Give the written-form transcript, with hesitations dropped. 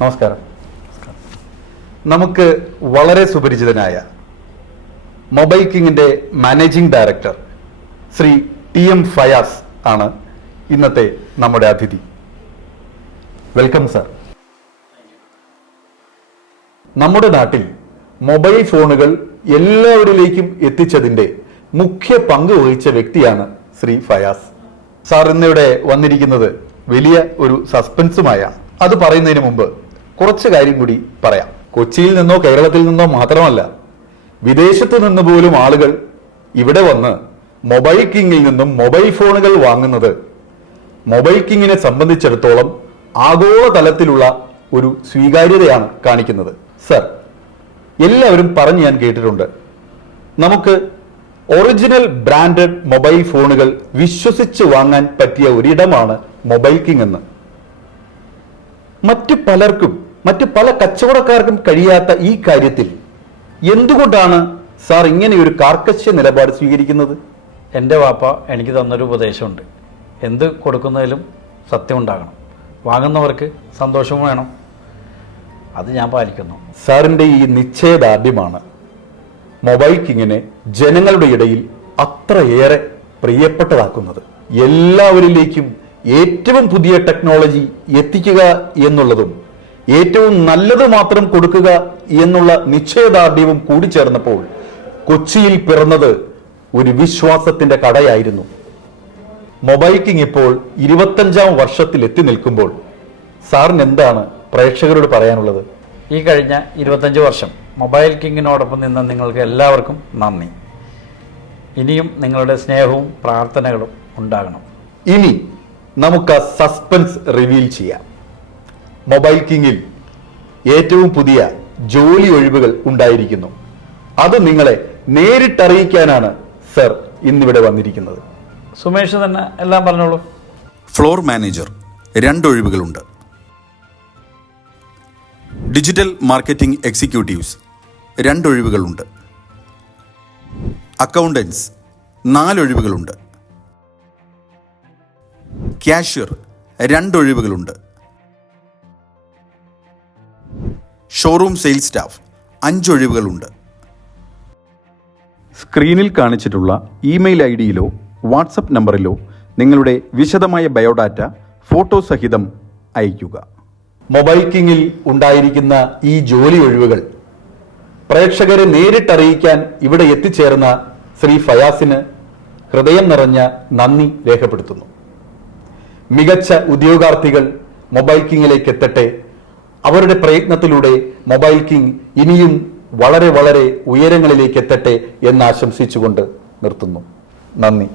നമസ്കാരം. നമുക്ക് വളരെ സുപരിചിതനായ മൊബൈൽ കിങ്ങിന്റെ managing director Shri TM Fayaz ആണ് ഇന്നത്തെ നമ്മുടെ അതിഥി. Welcome sir. നമ്മുടെ നാട്ടിൽ മൊബൈൽ ഫോണുകൾ എല്ലാവരിലേക്കും എത്തിച്ചതിന്റെ മുഖ്യ പങ്ക് വഹിച്ച വ്യക്തിയാണ് ശ്രീ ഫയാസ് സാർ. ഇന്നിവിടെ വന്നിരിക്കുന്നത് വലിയ ഒരു സസ്പെൻസുമായാണ്. അത് പറയുന്നതിന് മുമ്പ് കുറച്ച് കാര്യം കൂടി പറയാം. കൊച്ചിയിൽ നിന്നോ കേരളത്തിൽ നിന്നോ മാത്രമല്ല, വിദേശത്ത് നിന്ന് പോലും ആളുകൾ ഇവിടെ വന്ന് മൊബൈൽ കിങ്ങിൽ നിന്നും മൊബൈൽ ഫോണുകൾ വാങ്ങുന്നത് മൊബൈൽ കിങ്ങിനെ സംബന്ധിച്ചിടത്തോളം ആഗോള തലത്തിലുള്ള ഒരു സ്വീകാര്യതയാണ് കാണിക്കുന്നത്. സർ, എല്ലാവരും പറഞ്ഞ് ഞാൻ കേട്ടിട്ടുണ്ട്, നമുക്ക് ഒറിജിനൽ ബ്രാൻഡഡ് മൊബൈൽ ഫോണുകൾ വിശ്വസിച്ച് വാങ്ങാൻ പറ്റിയ ഒരിടമാണ് മൊബൈൽ കിങ് എന്ന്. മറ്റു പലർക്കും, മറ്റു പല കച്ചവടക്കാർക്കും കഴിയാത്ത ഈ കാര്യത്തിൽ എന്തുകൊണ്ടാണ് സാർ ഇങ്ങനെ ഒരു കാർക്കശ്യ നിലപാട് സ്വീകരിക്കുന്നത്? എൻ്റെ വാപ്പ എനിക്ക് തന്നൊരു ഉപദേശമുണ്ട്. എന്ത് കൊടുക്കുന്നതിലും സത്യം ഉണ്ടാകണം, വാങ്ങുന്നവർക്ക് സന്തോഷവും വേണം. അത് ഞാൻ പാലിക്കുന്നു. സാറിൻ്റെ ഈ നിശ്ചയദാർഢ്യമാണ് മൊബൈൽ കിങ്ങിനെ ജനങ്ങളുടെ ഇടയിൽ അത്രയേറെ പ്രിയപ്പെട്ടതാക്കുന്നത്. എല്ലാവരിലേക്കും ഏറ്റവും പുതിയ ടെക്നോളജി എത്തിക്കുക എന്നുള്ളതും ഏറ്റവും നല്ലത് മാത്രം കൊടുക്കുക എന്നുള്ള നിശ്ചയദാർഢ്യവും കൂടിച്ചേർന്നപ്പോൾ കൊച്ചിയിൽ പിറന്നത് ഒരു വിശ്വാസത്തിന്റെ കടയായിരുന്നു. മൊബൈൽ കിങ് ഇപ്പോൾ 25ാം വർഷത്തിൽ എത്തി നിൽക്കുമ്പോൾ സാറിന് എന്താണ് പ്രേക്ഷകരോട് പറയാനുള്ളത്? ഈ കഴിഞ്ഞ 25 വർഷം മൊബൈൽ കിങ്ങിനോടൊപ്പം നിന്ന നിങ്ങൾക്ക് എല്ലാവർക്കും നന്ദി. ഇനിയും നിങ്ങളുടെ സ്നേഹവും പ്രാർത്ഥനകളും ഉണ്ടാകണം. ഇനി നമുക്ക് ആ സസ്പെൻസ് റിവീൽ ചെയ്യാം. മൊബൈൽ കിങ്ങിൽ ഏറ്റവും പുതിയ ജോലി ഒഴിവുകൾ ഉണ്ടായിരിക്കുന്നു. അത് നിങ്ങളെ നേരിട്ടറിയിക്കാനാണ് സർ ഇന്നിവിടെ വന്നിരിക്കുന്നത്. സുമേഷ് തന്നെ എല്ലാം പറഞ്ഞോളൂ. ഫ്ലോർ മാനേജർ 2 ഒഴിവുകളുണ്ട്. ഡിജിറ്റൽ മാർക്കറ്റിംഗ് എക്സിക്യൂട്ടീവ്സ് 2 ഒഴിവുകളുണ്ട്. അക്കൗണ്ടൻസ് 4 ഒഴിവുകളുണ്ട്. ക്യാഷ്യർ 2 ഒഴിവുകളുണ്ട്. ഷോറൂം സെയിൽസ് സ്റ്റാഫ് 5 ഒഴിവുകളുണ്ട്. സ്ക്രീനിൽ കാണിച്ചിട്ടുള്ള ഇമെയിൽ ID-യിലോ വാട്സപ്പ് നമ്പറിലോ നിങ്ങളുടെ വിശദമായ ബയോഡാറ്റ ഫോട്ടോ സഹിതം അയയ്ക്കുക. മൊബൈൽ കിങ്ങിൽ ഉണ്ടായിരിക്കുന്ന ഈ ജോലി ഒഴിവുകൾ പ്രേക്ഷകരെ നേരിട്ടറിയിക്കാൻ ഇവിടെ എത്തിച്ചേർന്ന ശ്രീ ഫയാസിന് ഹൃദയം നിറഞ്ഞ നന്ദി രേഖപ്പെടുത്തുന്നു. മികച്ച ഉദ്യോഗാർത്ഥികൾ മൊബൈൽ കിങ്ങിലേക്ക് എത്തട്ടെ. അവരുടെ പ്രയത്നത്തിലൂടെ മൊബൈൽ കിങ് ഇനിയും വളരെ വളരെ ഉയരങ്ങളിലേക്ക് എത്തട്ടെ എന്ന് ആശംസിച്ചുകൊണ്ട് നിർത്തുന്നു. നന്ദി.